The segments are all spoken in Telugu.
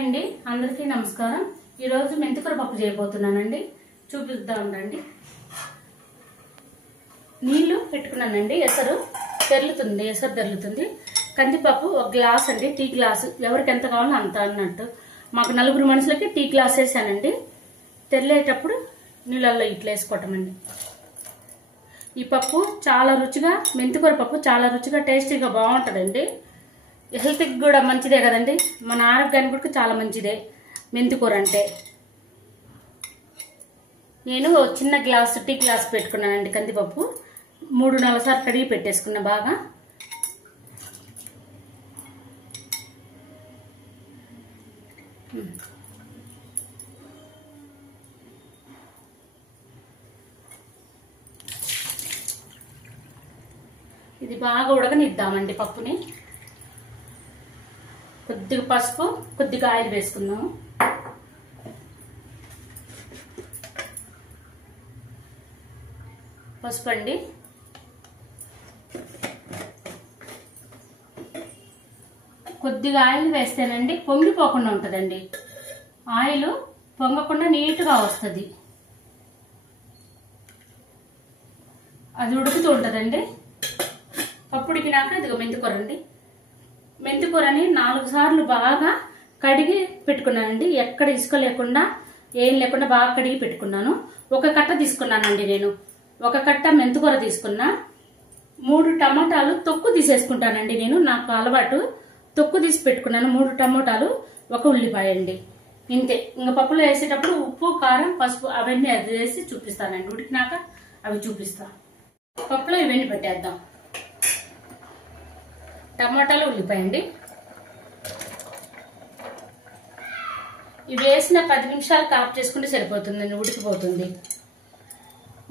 అండి అందరికీ నమస్కారం। ఈ రోజు మెంతికూర పప్పు చేయబోతున్నానండి। చూపిద్దాం రండి। నీళ్లు పెట్టుకున్నానండి। ఎసరు తెరులుతుంది। కందిపప్పు ఒక గ్లాస్ అండి, టీ గ్లాస్, ఎవరికి ఎంత కావాలో అంత అన్నట్టు। మాకు నలుగురు మనుషులకి టీ గ్లాస్ వేసానండి। తెరలేటప్పుడు నీళ్ళల్లో ఇట్లా వేసుకోవటమండి। ఈ పప్పు చాలా రుచిగా, మెంతికూర పప్పు చాలా రుచిగా టేస్టీగా బాగుంటుందండి। హెల్త్ కి కూడా మంచిదే కదండి, మన ఆరోగ్యానికి కూడా చాలా మంచిదే మెంతికూర అంటే। నేను చిన్న గ్లాస్ టీ గ్లాస్ పెట్టుకున్నానండి కందిపప్పు। 3-4 సార్లు కడిగి పెట్టేసుకున్నా బాగా। ఇది బాగా ఉడకనిద్దామండి పప్పుని। కొద్దిగా పసుపు, కొద్దిగా ఆయిల్ వేసుకుందాము। పసుపు అండి, కొద్దిగా ఆయిల్ వేస్తేనండి పొంగిపోకుండా ఉంటుందండి। ఆయిల్ పొంగకుండా నీట్గా వస్తుంది, అది ఉడుకుతూ ఉంటుందండి। పప్పు ఉడికినాక ఇదిగో మెంతికూర అండి। మెంతికూరని 4 సార్లు బాగా కడిగి పెట్టుకున్నానండి। ఎక్కడ ఇసుక లేకుండా ఏం లేకుండా బాగా కడిగి పెట్టుకున్నాను। ఒక కట్ట తీసుకున్నానండి నేను, ఒక కట్ట మెంతికూర తీసుకున్నా। 3 టమాటాలు తొక్కు తీసేసుకుంటానండి నేను, నాకు అలవాటు తొక్కు తీసి పెట్టుకున్నాను। 3 టమాటాలు, 1 ఉల్లిపాయ అండి, ఇంతే। ఇంకా పప్పులో వేసేటప్పుడు ఉప్పు, కారం, పసుపు అవన్నీ అది వేసి చూపిస్తానండి। ఉడికినాక అవి చూపిస్తా। పప్పులో ఇవన్నీ పెట్టేద్దాం। టమాటాలు, ఉల్లిపాయ అండి, ఇవి వేసిన 10 నిమిషాలు ఆఫ్ చేసుకుంటే సరిపోతుందండి, ఉడికిపోతుంది।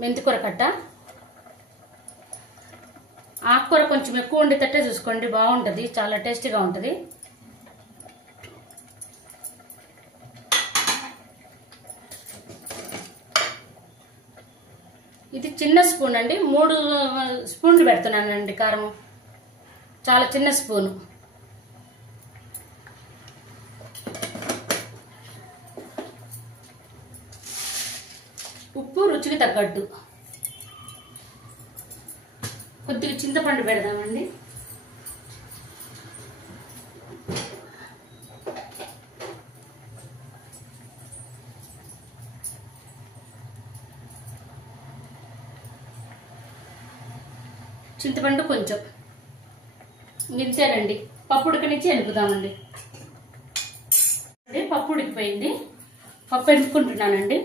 మెంతికూర కట్ట, ఆకుకూర కొంచెం ఎక్కువ ఉండేటట్టే చూసుకోండి, బాగుంటుంది, చాలా టేస్టీగా ఉంటుంది। ఇది చిన్న స్పూన్ అండి, 3 స్పూన్లు పెడుతున్నానండి కారం, చాలా చిన్న స్పూను। ఉప్పు రుచికి తగ్గట్టు, కొద్దిగా చింతపండు పెడదామండి। చింతపండు కొంచెం, ఇంతేనండి। పప్పు ఉడకనిచ్చి ఎనుపుదామండి। పప్పు ఉడికిపోయింది, పప్పు ఎనుపుకుంటున్నానండి।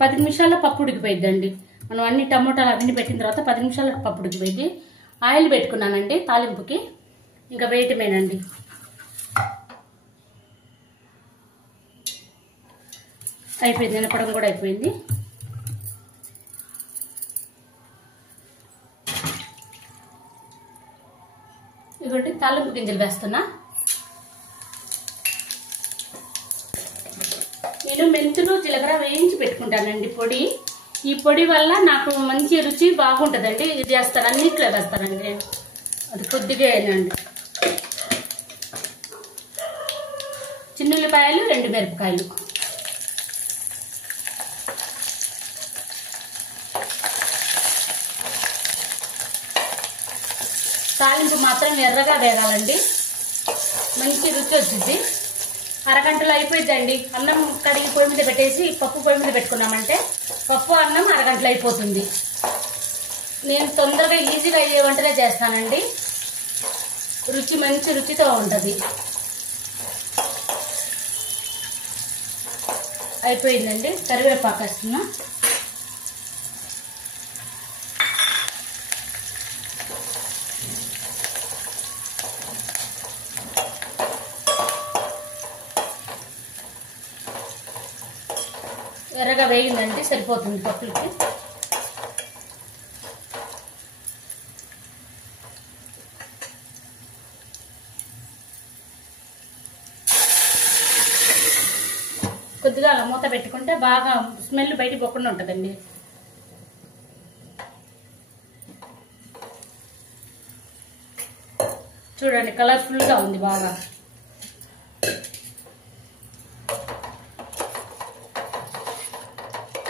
10 నిమిషాల్లో పప్పు ఉడికిపోయిద్దండి। మనం అన్ని టమోటాలు అవన్నీ పెట్టిన తర్వాత 10 నిమిషాల్లో పప్పు ఉడికిపోయింది। ఆయిల్ పెట్టుకున్నానండి తాలింపుకి, ఇంకా వేయటమేనండి। అయిపోయింది, ఎనపడం కూడా అయిపోయింది। ఇదిగోండి తాలింపు గింజలు వేస్తున్నా। నేను మెంతులు, జీలకర్ర వేయించి పెట్టుకుంటానండి పొడి। ఈ పొడి వల్ల నాకు మంచి రుచి బాగుంటుందండి, ఇది చేస్తాను, అన్నిట్లో వేస్తానండి నేను, అది కొద్దిగా వేయండి। చిన్నుల్లిపాయలు, 2 మిరపకాయలు, తాలింపు మాత్రం ఎర్రగా వేగాలండి, మంచి రుచి వచ్చింది। అరగంటలో అయిపోయిందండి। అన్నం కడిగి పొయ్యి మీద పెట్టేసి పప్పు పొయ్యి మీద పెట్టుకున్నామంటే పప్పు అన్నం అరగంటలో అయిపోతుంది। నేను తొందరగా ఈజీగా అయ్యే వంటనే చేస్తానండి, రుచి మంచి రుచితో ఉంటుంది। అయిపోయిందండి, కరివేపాకు వేస్తున్నా। ఎర్రగా వేగిందండి, సరిపోతుంది పప్పులకి। కొద్దిగా అలా మూత పెట్టుకుంటే బాగా స్మెల్ బయటికి పోకుండా ఉంటుందండి। చూడండి కలర్ఫుల్ గా ఉంది బాగా।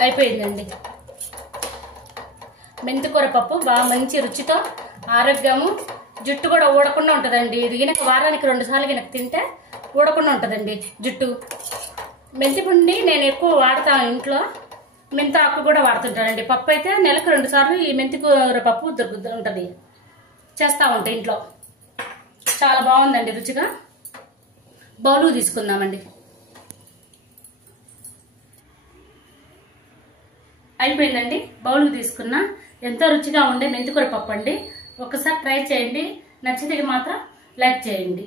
అయిపోయిందండి. మెంతికూర పప్పు బాగా మంచి రుచితో, ఆరోగ్యము, జుట్టు కూడా ఊడకుండా ఉంటుందండి. ఇది గినక వారానికి 2 సార్లు గినక తింటే ఊడకుండా ఉంటుందండి జుట్టు. మెంతి పిండి నేను ఎక్కువ వాడతాను ఇంట్లో, మెంతి ఆకు కూడా వాడుతుంటానండి. పప్పు అయితే నెలకు 2 సార్లు ఈ మెంతికూర పప్పు ఉంటుంది, చేస్తూ ఉంటాయి ఇంట్లో. చాలా బాగుందండి రుచిగా. బౌలు తీసుకుందామండి. అయిపోయిందండి, బౌలు తీసుకున్నా. ఎంతో రుచిగా ఉండే మెంతికూర పప్పు అండి. ఒకసారి ట్రై చేయండి, నచ్చితే మాత్రం లైక్ చేయండి.